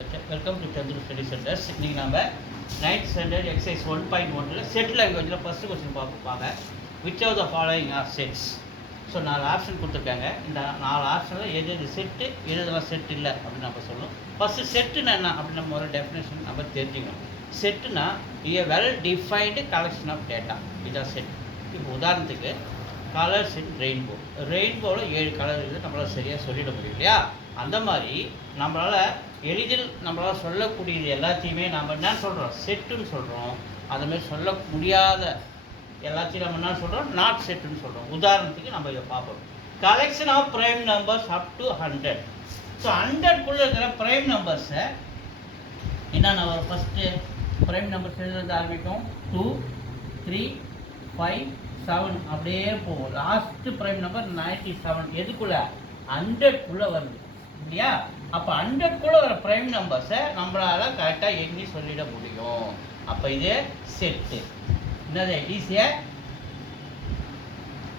Welcome to Chandra study centres. இன்றைக்கி நம்ம 9th standard exercise 1.1 set லாங்குவேஜில் ஃபஸ்ட்டு கொஸ்டின் பார்ப்பாங்க. Which of the following are sets. So 4 option கொடுத்துருக்காங்க. இந்த 4 ஆப்ஷனில் எது எது செட்டு எதுலாம் செட் இல்லை அப்படின்னு நம்ம சொல்லணும். ஃபஸ்ட்டு செட்டுன்னு என்ன அப்படின்னு நம்ம ஒரு டெஃபினேஷன் நம்ம தெரிஞ்சுக்கணும். செட்டுனா well defined collection of data, இதுதான் செட். இப்போ உதாரணத்துக்கு கலர்ஸ் இன் ரெயின்போ, ரெயின்போவில் 7 கலர் இருக்குது, நம்மளால் சரியாக சொல்லிட முடியும் இல்லையா? அந்த மாதிரி நம்மளால் எளிதில் நம்மளால் சொல்லக்கூடியது எல்லாத்தையுமே நம்ம என்ன சொல்கிறோம், செட்டுன்னு சொல்கிறோம். அதுமாதிரி சொல்ல முடியாத எல்லாத்தையும் நம்ம என்ன சொல்கிறோம், நாட் செட்டுன்னு சொல்கிறோம். உதாரணத்துக்கு நம்ம இதை பார்ப்போம். Collection of prime numbers up to 100. So 100க்குள்ளே இருக்கிற ப்ரைம் நம்பர்ஸை என்னென்ன வரும்? ஃபஸ்ட்டு ப்ரைம் நம்பர்ஸ் எதுலேருந்து ஆரம்பிக்கும்? 2, 3, 5, 7 அப்படியே போகும். Last prime number 97. எதுக்குள்ளே? 100க்குள்ளே வருது இல்லையா? அப்போ 100க்குள்ளே வர ப்ரைம் நம்பர்ஸை நம்மளால் கரெக்டாக எண்ணி சொல்லிட முடியும். அப்போ இது செட்டு. என்னது?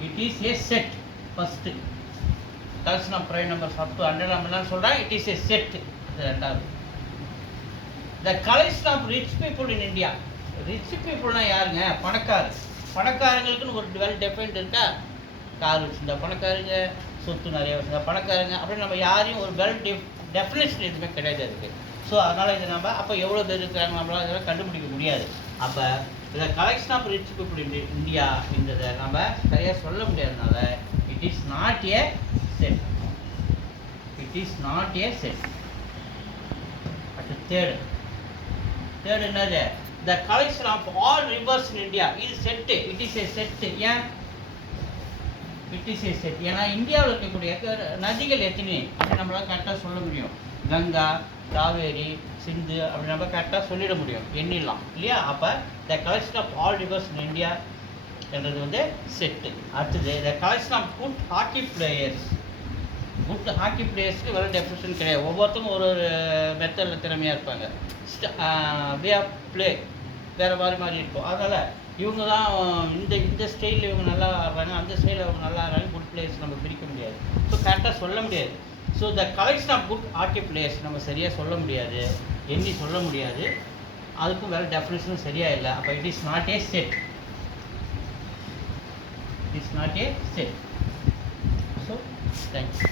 It is a set. First collection of prime numbers up to 100 நம்ம என்ன சொல்கிறோம்? It is a set. ரெண்டாவது, the collection of rich people in India. Rich பீப்புள்னா யாருங்க? பணக்காரர். பணக்காரங்களுக்குன்னு ஒரு வெல் டெஃபைன்ட் இருக்கா? கார் வச்சுருந்தா பணக்காரங்க, சொத்து நிறைய வச்சுருந்தா பணக்காரங்க அப்படின்னு நம்ம யாரையும் ஒரு வெல் டெஃபினேஷன் எதுவுமே கிடையாது இருக்குது. ஸோ அதனால் இது நம்ம அப்போ எவ்வளோ பேர் இருக்கிறாங்க நம்மளால் இதெல்லாம் கண்டுபிடிக்க முடியாது. அப்போ இதை collection of rich people in India என்றதை நம்ம சரியாக சொல்ல முடியாதனால it is not a set. It is not a set. But third என்னது? The collection of all rivers in India. இது set. It is a set. ஏன் இட் இஸ் ஏ செட்? ஏன்னா இந்தியாவில் இருக்கக்கூடிய நதிகள் எத்தனை அப்படின்னு நம்மளால் கரெக்டாக சொல்ல முடியும். கங்கா, காவேரி, சிந்து அப்படி நம்ம கரெக்டாக சொல்லிட முடியும், எண்ணிடலாம் இல்லையா? அப்போ the collection of all rivers in India என்றது வந்து செட்டு. அடுத்தது the collection of good hockey players. Good hockey பிளேயர்ஸ்க்கு வேறு டெஃபினேஷன் கிடையாது. ஒவ்வொருத்தரும் ஒரு ஒரு மெத்தடில் திறமையாக இருப்பாங்க. வே ஆஃப் ப்ளே வேறு மாதிரி இருக்கும். அதனால் இவங்க தான் இந்த ஸ்டைலில் இவங்க நல்லா ஆடுறாங்க, அந்த ஸ்டைலில் அவங்க நல்லா ஆடுறாங்க. குட் பிளேயர்ஸ் நம்ம பிரிக்க முடியாது. ஸோ கரெக்டாக சொல்ல முடியாது. So the collection of good hockey players நம்ம சரியாக சொல்ல முடியாது, எண்ணி சொல்ல முடியாது. அதுக்கும் வேறு டெஃபினேஷனும் சரியாக இல்லை. அப்போ it is not a set. It is not a set. So thank you.